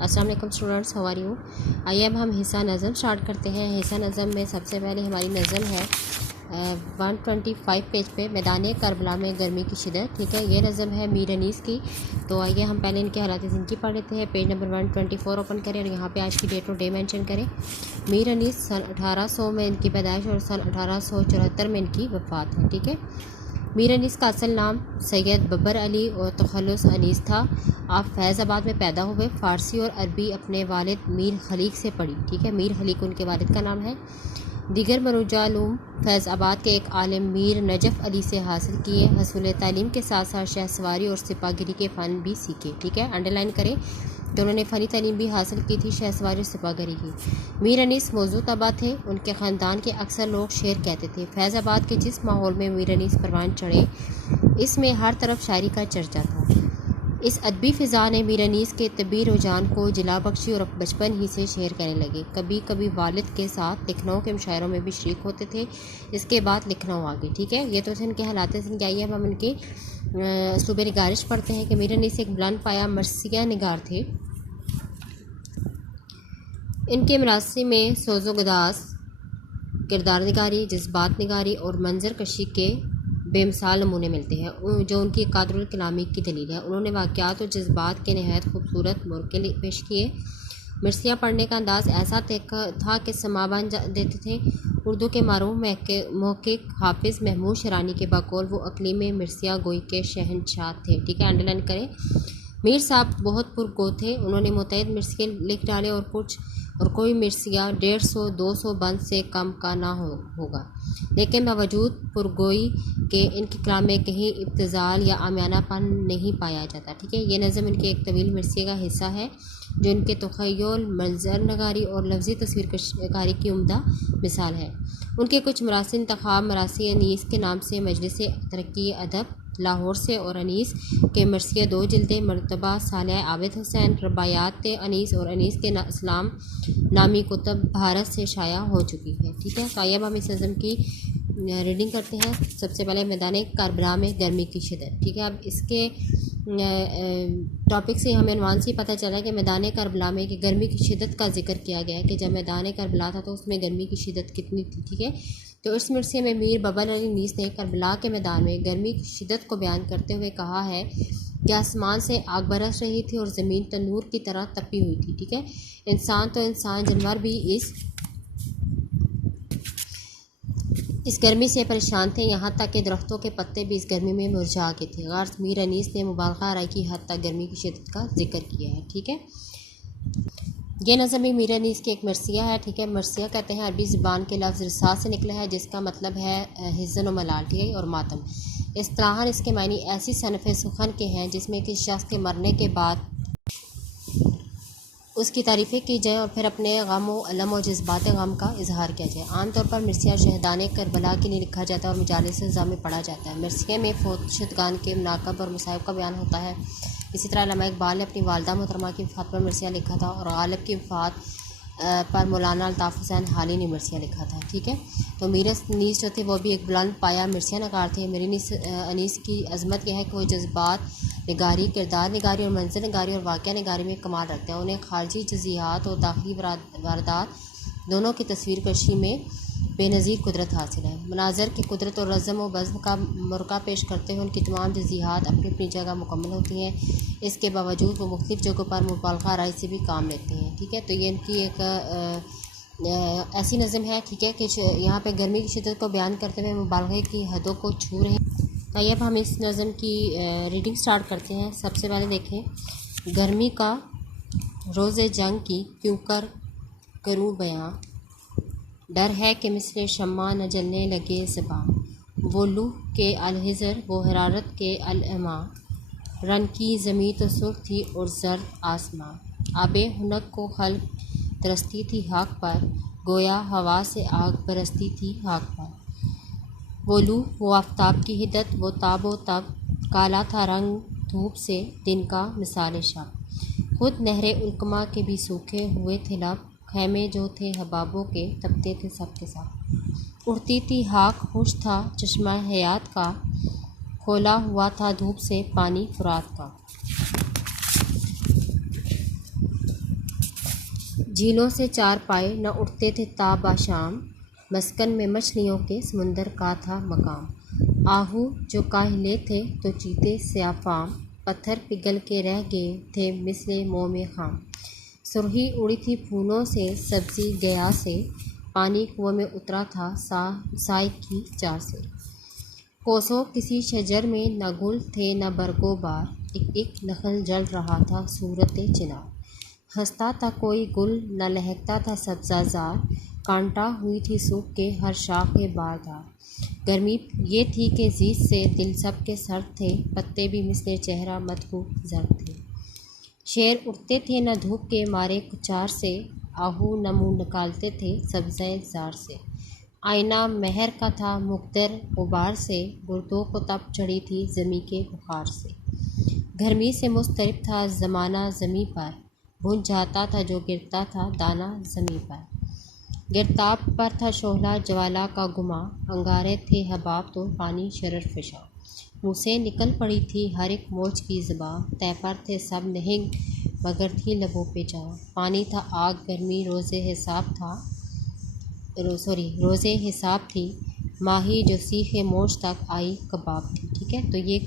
अस्सलाम वालेकुम students, how are you. आइए अब हम हिस्सा नज़म स्टार्ट करते हैं। हिस्सा नज़म में सबसे पहले हमारी नज़म है 125 पेज पे मैदान करबला में गर्मी की शिदत। ठीक है, ये नज़म है मीर अनीस की। तो आइए हम पहले इनके हालात ज़िंदगी पढ़ लेते हैं। पेज नंबर 124 ओपन करें और यहाँ पे आज की डेट और डे मेंशन करें। मीर अनीस सन 1800 में इनकी पैदाइश और सन 1874 में इनकी वफ़ात है। ठीक है, मीर अनीस का असल नाम सैयद बब्बर अली और तखल्लुस अनीस था। आप फैज़ाबाद में पैदा हुए। फ़ारसी और अरबी अपने वालिद मीर खलीक से पढ़ी। ठीक है, मीर खलीक उनके वालिद का नाम है। दीगर मरूजालूम फैज़ाबाद के एक आलिम मीर नजफ़ अली से हासिल किए। हसूल तालीम के साथ साथ शहसवारी और सिपागिरी के फ़न भी सीखे। ठीक है, अंडरलाइन करें तो उन्होंने फ़नी तालीम भी हासिल की थी, शहसवारी और सिपागिरी की। मीर अनीस मौजू तबा थे। उनके ख़ानदान के अक्सर लोग शेर कहते थे। फैज़ाबाद के जिस माहौल में मीर अनीस परवान चढ़े, इसमें हर तरफ शायरी का चर्चा था। इस अदबी फ़िज़ा ने मीर अनीस के तबी रुझान को जिला बख्शी और बचपन ही से शेर कहने लगे। कभी कभी वालिद के साथ लखनऊ के मुशायरों में भी शरीक होते थे। इसके बाद लखनऊ आ गए। ठीक है, ये तो इनके हालात इनके। आइए अब हम इनकी सूबे निगारिश पढ़ते हैं कि मीर अनीस एक बुलंद पाया मरसिया निगार थे। इनके मरासी में सोज़ो गदास, किरदार निगारी, जज्बात निगारी और मंजर कशी के बेमिसाल नमूने मिलते हैं, जो उनकी कादरुल कलामी की दलील है। उन्होंने वाक़यात और जज्बात के नहायत खूबसूरत मोरके पेश किए। मिर्सिया पढ़ने का अंदाज़ ऐसा था कि समा बन देते थे। उर्दू के मारूफ महक़िक़ हाफिज़ महमूद शरानी के बकौल वो अक़लीम में मिर्सिया गोई के शहनशाह थे। ठीक है, अंडरलाइन करें। मीर साहब बहुत पुरगो थे। उन्होंने मुतअद्दिद मिर्सिए लिख डाले और कोई मिर्सिया 150-200 बंद से कम का ना होगा। लेकिन बावजूद पुरगोई के इनके कलाम में कहीं इब्तिज़ाल या आमियानापन नहीं पाया जाता। ठीक है, ये नज़म इनके एक तवील मिर्सिए का हिस्सा है, जो इनके तख़य्युल, मंज़र नगारी और लफ्ज़ी तस्वीरकारी की उम्दा मिसाल है। उनके कुछ मरासी इंतखाब मरासी अनीस के नाम से मजलिस तरक्की अदब लाहौर से और अनीस के मरसिया 2 जिल्दें मरतबा सालेह आबिद हुसैन, रबायात अनीस और अनीस के इस्लाम नामी कुतब भारत से शाया हो चुकी है। ठीक है, तो आइए अब हम इस नज़म की रीडिंग करते हैं। सबसे पहले मैदान करबला में गर्मी की शिदत। ठीक है, अब इसके टॉपिक से हमें अनुमान से पता चला कि मैदान करबला में कि गर्मी की शिदत का जिक्र किया गया है कि जब मैदान करबला था तो उसमें गर्मी की शिदत कितनी थी। ठीक है, तो इस मिर्से में मीर बब्बर अली अनीस ने करबला के मैदान में गर्मी की शिदत को बयान करते हुए कहा है कि आसमान से आग बरस रही थी और ज़मीन तंदूर की तरह तपी हुई थी। ठीक है, इंसान तो इंसान, जानवर भी इस गर्मी से परेशान थे। यहाँ तक कि दरख्तों के पत्ते भी इस गर्मी में मुरझा गए थे। गर्ज मीर अनीस ने मुबालगा आराई की हद तक गर्मी की शिदत का जिक्र किया है। ठीक है, ये नज़म भी मीर अनीस की एक मरसिया है। ठीक है, मरसिया कहते हैं अरबी ज़बान के लफ्ज़ रसा से निकला है, जिसका मतलब है हिज़्न व मलाल। ठीक है, और मातम। इस्तिलाहन इसके मायने ऐसी सनफ़ सुखन के हैं जिसमें किसी शख्स के मरने के बाद उसकी तारीफ़ें की जाए और फिर अपने गम व अलम और जज्बात गम का इजहार किया जाए। आमतौर पर मिर्सिया शहदान करबला के लिए लिखा जाता है और मजालिस ज़ा में पढ़ा जाता है। मिर्सिया में फ़ौत-ए-शुदगान के मनाक़ब और मसाइब का बयान होता है। इसी तरह अल्लामा इक़बाल ने अपनी वालिदा मोहतरमा की वफ़ात पर मिर्सिया लिखा था और गालिब की वफ़ात पर मौलाना अल्ताफ़ हुसैन हाली ने मिर्सिया लिखा था। ठीक है, तो मीर अनीस जो थे वो भी एक बुलंद पाया मिर्सिया नगार थे। मीर अनीस की अज़मत यह है कि वो जज्बात निगारी, किरदार निगारी और मंज़र निगारी और वाक़या निगारी में कमाल रखते हैं। उन्हें ख़ारजी जज़ियात और दाखिली वारदात दोनों की तस्वीर कशी में बेनज़ीर कुदरत हासिल है। मनाज़र की कुदरत और रज़म व बज़्म का मुरक़ा पेश करते हुए उनकी तमाम जज़ियात अपनी अपनी जगह मुकम्मल होती हैं। इसके बावजूद वो मुख्तलिफ़ जगहों पर मुबालगा आराई से भी काम लेते हैं। ठीक है, तो ये इनकी एक ऐसी नज़म है। ठीक है, कि यहाँ पे गर्मी की शिद्दत को बयान करते हुए मुबालगे की हदों को छू रहे हैं। आइए अब हम इस नज़म की रीडिंग स्टार्ट करते हैं। सबसे पहले देखें, गर्मी का रोज़े जंग की क्यों करूँ बयां, डर है कि मिसले शम्मा न जलने लगे ज़बां। वो लूह के अलहिज़र वो हरारत के अलअमा, रन की ज़मीं तो सुर्ख थी और ज़र्द आसमां। आबे हुनक को खल्क़ तरसती थी हाक पर, गोया हवा से आग बरसती थी हाक पर। वो लूह वो आफ्ताब की हिद्दत वो ताबो तब, काला था रंग धूप से दिन का मिसाल शब। खुद नहरे उल्कमा के भी सूखे हुए थे लब, खैमे जो थे हबाबों के तपते थे सब के सब। उड़ती थी हाक खुश था चश्मा हयात का, खोला हुआ था धूप से पानी फुरात का। झीलों से चार पाए न उठते थे ताबा शाम, मस्कन में मछलियों के समुंदर का था मकाम। आहू जो काहिले थे तो चीते स्याफाम, पत्थर पिघल के रह गए थे मिसले मोम खाम। सुरही उड़ी थी फूलों से सब्जी गया से, पानी कुएं में उतरा था साय की चार से। कोसों किसी शजर में न गुल थे न बरगो बार, एक एक नखल जल रहा था सूरत चिनार। हंसता था कोई गुल न लहकता था सब्जाजार, कांटा हुई थी सूख के हर शाखे बारदार। गर्मी ये थी कि जीत से दिल सब के सर्द थे, पत्ते भी मिसले चेहरा मदकूब जर्द थे। शेर उठते थे न धूप के मारे कुचार से, आहू न मुँह निकालते थे सब्ज़े जार से। आईना महर का था मुक़द्दर गुबार से, गुर्दों को तप चढ़ी थी ज़मी के बुखार से। गर्मी से मुस्तरब था ज़माना ज़मी पर, भुन जाता था जो गिरता था दाना ज़मी पर। गिरताब पर था शोहला ज्वाला का गुमा, अंगारे थे हबाब तो पानी शरर फिशा। मुँह से निकल पड़ी थी हर एक मौज की ज़बां, तय पर थे सब नहिंग मगर थी लबों पे जां। पानी था आग गर्मी रोज़े हिसाब थी, माही जो सीखे मोज तक आई कबाब थी। ठीक है, तो ये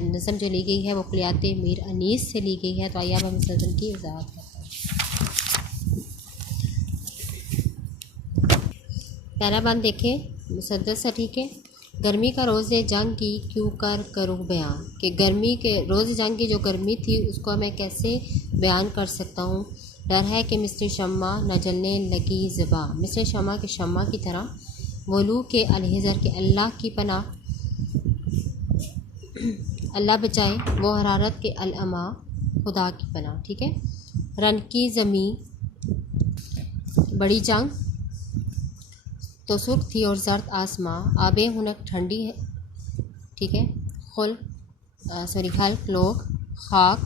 नज़म जो ली गई है वो कुलियात मीर अनीस से ली गई है। तो आइए अब हम इस नज़म की वजाहत करते हैं। पहला बंद देखें मुसद्दस है। ठीक है, गर्मी का रोज़े जंग की क्यों करूँ बयान, कि गर्मी के रोज़ जंग की जो गर्मी थी उसको मैं कैसे बयान कर सकता हूँ। डर है कि मिस्र शम्मा न जलने लगी ज़िबा, मिस्र शम्मा के शम्मा की तरह, वलू के अलहज़र के अल्लाह की पनाह, अल्लाह बचाए वो हरारत के अलअमा खुदा की पनाह। ठीक है, रन की ज़मीं बड़ी जंग तो सुर्ख थी और जर्द आसमां, आबे हुनक ठंडी है। ठीक है, हल्क लोग खाक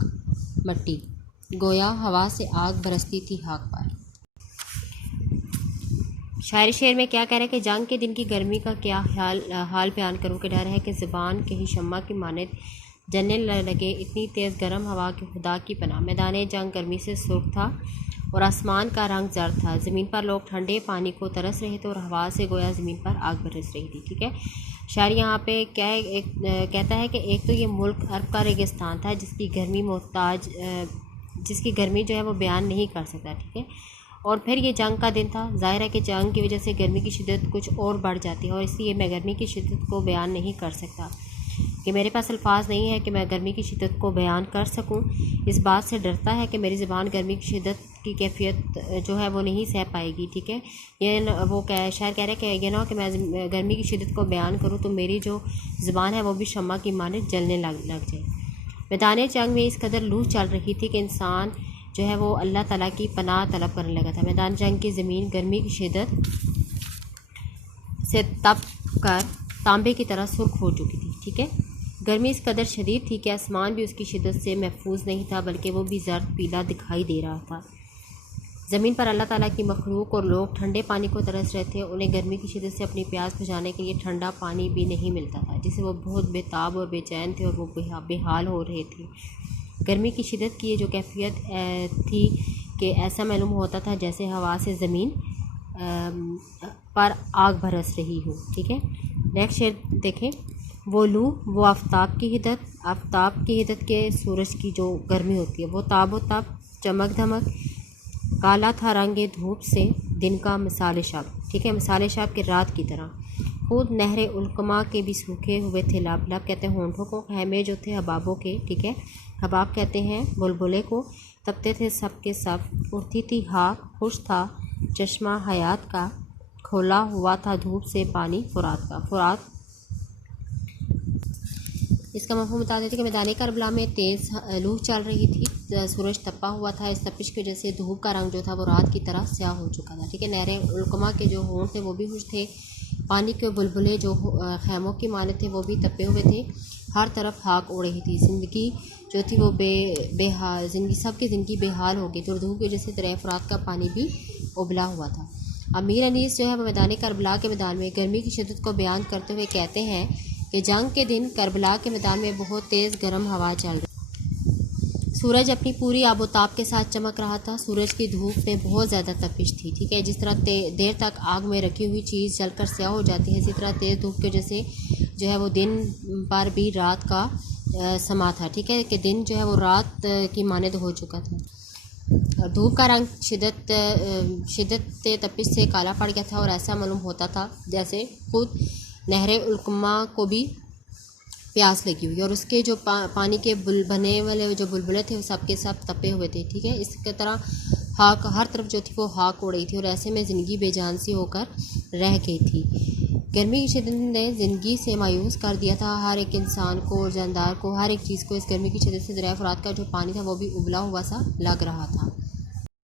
मट्टी, गोया हवा से आग बरसती थी खाक पर। शायरी शेर में क्या कह रहे हैं कि जंग के दिन की गर्मी का क्या हाल बयान करूं कि डर है कि ज़ुबान के ही शम्मा की माने जलने लगे इतनी तेज़ गर्म हवा के खुदा की पनाह। मैदान जंग गर्मी से सुर्ख था और आसमान का रंग जर्द था। ज़मीन पर लोग ठंडे पानी को तरस रहे थे और हवा से गोया ज़मीन पर आग बरस रही थी। ठीक है, शायर यहाँ पे क्या है, कहता है कि एक तो ये मुल्क अरब का रेगिस्तान था जिसकी गर्मी जो है वो बयान नहीं कर सकता। ठीक है, और फिर ये जंग का दिन था। ज़ाहिर है कि जंग की वजह से गर्मी की शिद्दत कुछ और बढ़ जाती है और इसलिए मैं गर्मी की शिद्दत को बयान नहीं कर सकता, कि मेरे पास अल्फाज नहीं है कि मैं गर्मी की शिद्दत को बयान कर सकूं। इस बात से डरता है कि मेरी ज़बान गर्मी की शिद्दत की कैफियत जो है वो नहीं सह पाएगी। ठीक है, ये वो शायर कह रहे हैं कि ये ना हो कि मैं गर्मी की शिद्दत को बयान करूं तो मेरी जो ज़बान है वो भी शम्मा की मानद जलने लग जाए। मैदान जंग में इस कदर लू चल रही थी कि इंसान जो है वो अल्लाह ताला की पनाह तलब करने लगा था। मैदान जंग की ज़मीन गर्मी की शिद्दत से तप कर तांबे की तरह सुर्ख हो चुकी थी। ठीक है, गर्मी इस कदर शदीद थी कि आसमान भी उसकी शिद्दत से महफूज नहीं था, बल्कि वो भी जर्द पीला दिखाई दे रहा था। ज़मीन पर अल्लाह ताला की मखलूक और लोग ठंडे पानी को तरस रहे थे। उन्हें गर्मी की शिद्दत से अपनी प्यास बुझाने के लिए ठंडा पानी भी नहीं मिलता था, जिससे वो बहुत बेताब और बेचैन थे और वो बेहाल हो रहे थे। गर्मी की शिद्दत की ये जो कैफियत थी कि ऐसा मालूम होता था जैसे हवा से ज़मीन पर आग बरस रही हो। ठीक है, नेक्स्ट शेर देखें। वो लू वो आफ्ताब की हिदत के सूरज की जो गर्मी होती है, वो ताबो ताब चमक धमक, काला था रंगे धूप से दिन का मिसाल शब। ठीक है, मिसाल शब के रात की तरह। खुद नहरे उल्कमा के भी सूखे हुए थे लाब लाब, कहते हैं होंठों को, खैमे जो थे हबाबों के। ठीक है, हबाब कहते हैं बुलबुले को, तपते थे सब के सब, उड़ती थी हाँ खुश था चश्मा हयात का, खोला हुआ था धूप से पानी फुरात का। फुरात इसका मफहूम बता देते कि मैदान करबला में तेज़ लू चल रही थी, सूरज तपा हुआ था। इस तपिश की वजह से धूप का रंग जो था वो रात की तरह स्याह हो चुका था। ठीक है, नहरे उल्कमा के जो होंठ थे वो भी खुश थे, पानी के बुलबुले जो खैमों की माने थे वो भी तपे हुए थे, हर तरफ खाक उड़ रही थी। ज़िंदगी जो थी वो बेहाल सबकी ज़िंदगी बेहाल हो गई थी और धूप की वजह से दरिया फुरात का पानी भी उबला हुआ था। अमीर अनीस जो है वो मैदान करबला के मैदान में गर्मी की शिद्दत को बयान करते हुए कहते हैं कि जंग के दिन करबला के मैदान में बहुत तेज़ गर्म हवा चल रही, सूरज अपनी पूरी आबोताब के साथ चमक रहा था। सूरज की धूप में बहुत ज़्यादा तपिश थी। ठीक है, जिस तरह देर तक आग में रखी हुई चीज़ जलकर स्याह हो जाती है, इसी तरह तेज़ धूप के जैसे जो है वो दिन पर भी रात का समा था। ठीक है, कि दिन जो है वो रात की मानद हो चुका था। धूप का रंग शिद्दत तपिश से काला पड़ गया था और ऐसा मालूम होता था जैसे खुद नहरे उल्कमा को भी प्यास लगी हुई, और उसके जो पानी के बने वाले जो बुलबुले थे वो सब के सब तपे हुए थे। ठीक है, इसकी तरह हाक हर तरफ जो थी वो हाक उड़ रही थी और ऐसे में ज़िंदगी बेजान सी होकर रह गई थी। गर्मी की शिद्दत ने ज़िंदगी से मायूस कर दिया था हर एक इंसान को और जानदार को। हर एक चीज़ को इस गर्मी की शिद्दत से दरिया फुरात का जो पानी था वो भी उबला हुआ सा लग रहा था।